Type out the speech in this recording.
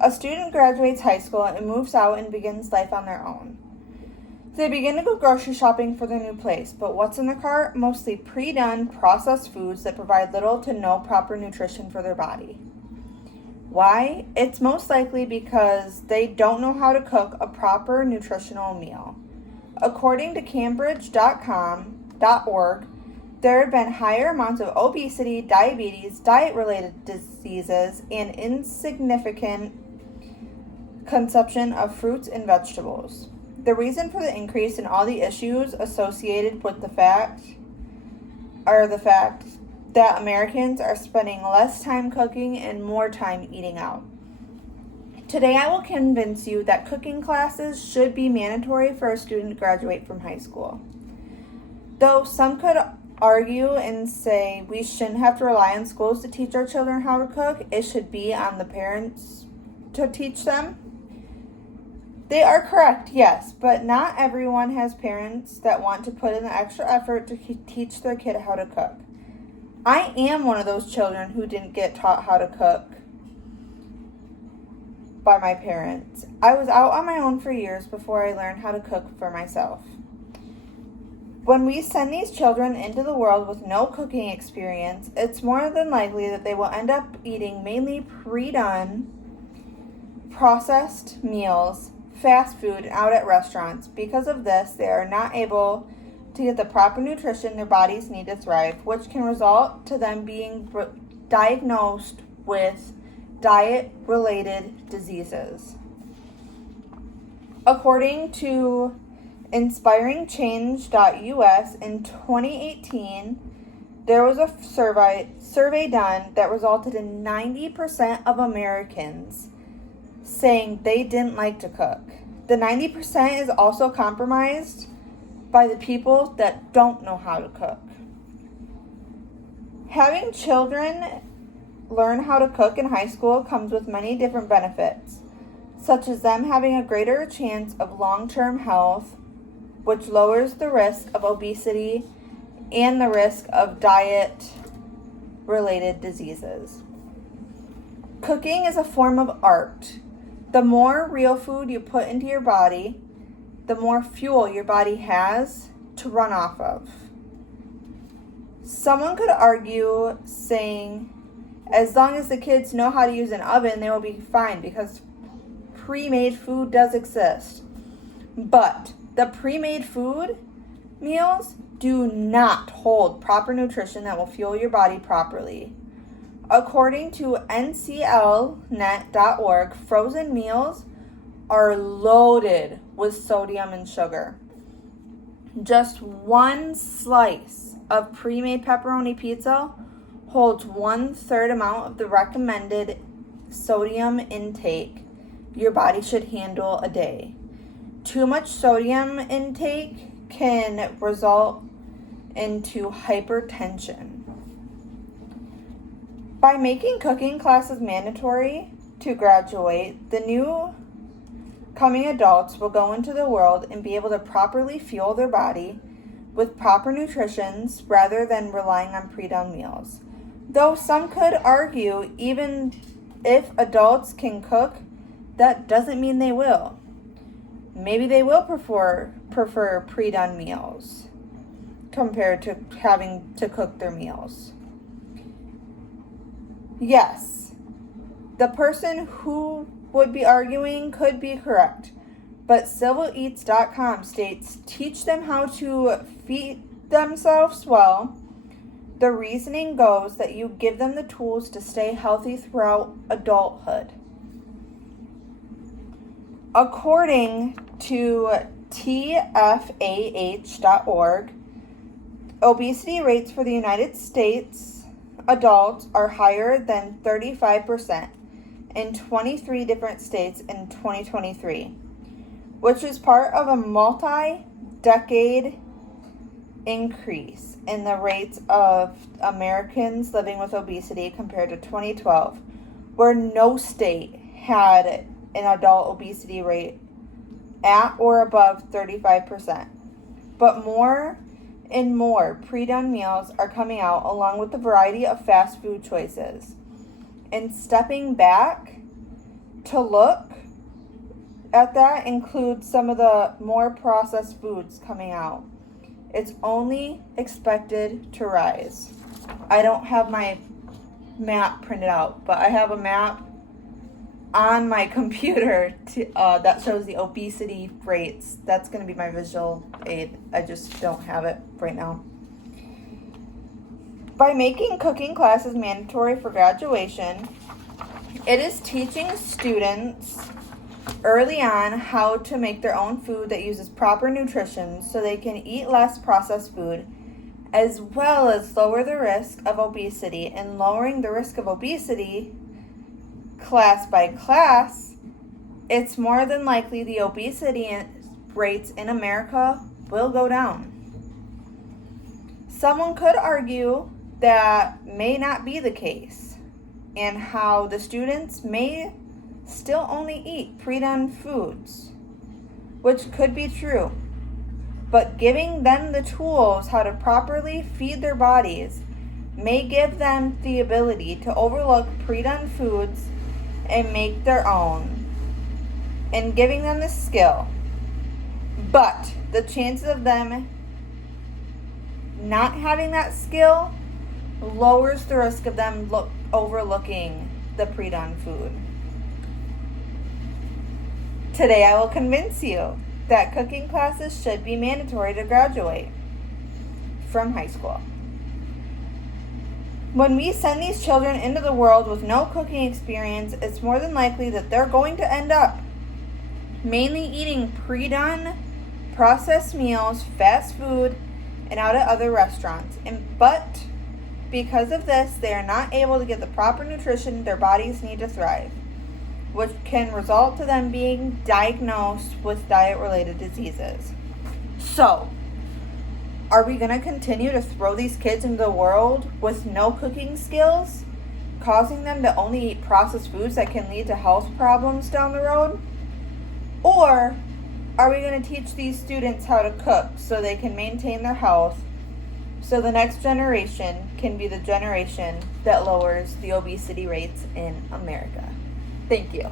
A student graduates high school and moves out and begins life on their own. They begin to go grocery shopping for their new place, but what's in the cart? Mostly pre-done, processed foods that provide little to no proper nutrition for their body. Why? It's most likely because they don't know how to cook a proper nutritional meal. According to Cambridge.org, there have been higher amounts of obesity, diabetes, diet-related diseases, and insignificant consumption of fruits and vegetables. The reason for the increase in all the issues associated with the fact that Americans are spending less time cooking and more time eating out. Today I will convince you that cooking classes should be mandatory for a student to graduate from high school. Though some could argue and say we shouldn't have to rely on schools to teach our children how to cook, it should be on the parents to teach them. They are correct, yes, but not everyone has parents that want to put in the extra effort to teach their kid how to cook. I am one of those children who didn't get taught how to cook by my parents. I was out on my own for years before I learned how to cook for myself. When we send these children into the world with no cooking experience, it's more than likely that they will end up eating mainly pre-done, processed meals, fast food, and out at restaurants. Because of this, they are not able to get the proper nutrition their bodies need to thrive, which can result to them being diagnosed with diet-related diseases. According to InspiringChange.us, in 2018, there was a survey done that resulted in 90% of Americans saying they didn't like to cook. The 90% is also compromised by the people that don't know how to cook. Having children learn how to cook in high school comes with many different benefits, such as them having a greater chance of long-term health, which lowers the risk of obesity and the risk of diet-related diseases. Cooking is a form of art. The more real food you put into your body, the more fuel your body has to run off of. Someone could argue saying, as long as the kids know how to use an oven, they will be fine because pre-made food does exist. But the pre-made food meals do not hold proper nutrition that will fuel your body properly. According to nclnet.org, frozen meals are loaded with sodium and sugar. Just one slice of pre-made pepperoni pizza holds 1/3 amount of the recommended sodium intake your body should handle a day. Too much sodium intake can result into hypertension. By making cooking classes mandatory to graduate, the new coming adults will go into the world and be able to properly fuel their body with proper nutrition rather than relying on pre-done meals. Though some could argue even if adults can cook, that doesn't mean they will. Maybe they will prefer pre-done meals compared to having to cook their meals. Yes, the person who would be arguing could be correct, but CivilEats.com states, teach them how to feed themselves well. The reasoning goes that you give them the tools to stay healthy throughout adulthood. According to TFAH.org, obesity rates for the United States adults are higher than 35% in 23 different states in 2023, which is part of a multi-decade increase in the rates of Americans living with obesity compared to 2012, where no state had an adult obesity rate at or above 35%. But more and more pre-done meals are coming out along with the variety of fast food choices. And stepping back, to look at that includes some of the more processed foods coming out. It's only expected to rise. I don't have my map printed out, but I have a map on my computer that shows the obesity rates. That's going to be my visual aid. I just don't have it right now. By making cooking classes mandatory for graduation, it is teaching students early on how to make their own food that uses proper nutrition so they can eat less processed food, as well as lower the risk of obesity. And lowering the risk of obesity class by class, it's more than likely the obesity rates in America will go down. Someone could argue that may not be the case, and how the students may still only eat pre-done foods, which could be true. But giving them the tools how to properly feed their bodies may give them the ability to overlook pre-done foods and make their own, and giving them the skill. But the chances of them not having that skill lowers the risk of them overlooking the pre-done food. Today I will convince you that cooking classes should be mandatory to graduate from high school. When we send these children into the world with no cooking experience, it's more than likely that they're going to end up mainly eating pre-done, processed meals, fast food, and out at other restaurants. But because of this, they are not able to get the proper nutrition their bodies need to thrive, which can result to them being diagnosed with diet-related diseases. So, are we going to continue to throw these kids into the world with no cooking skills, causing them to only eat processed foods that can lead to health problems down the road? Or are we going to teach these students how to cook so they can maintain their health, so the next generation can be the generation that lowers the obesity rates in America? Thank you.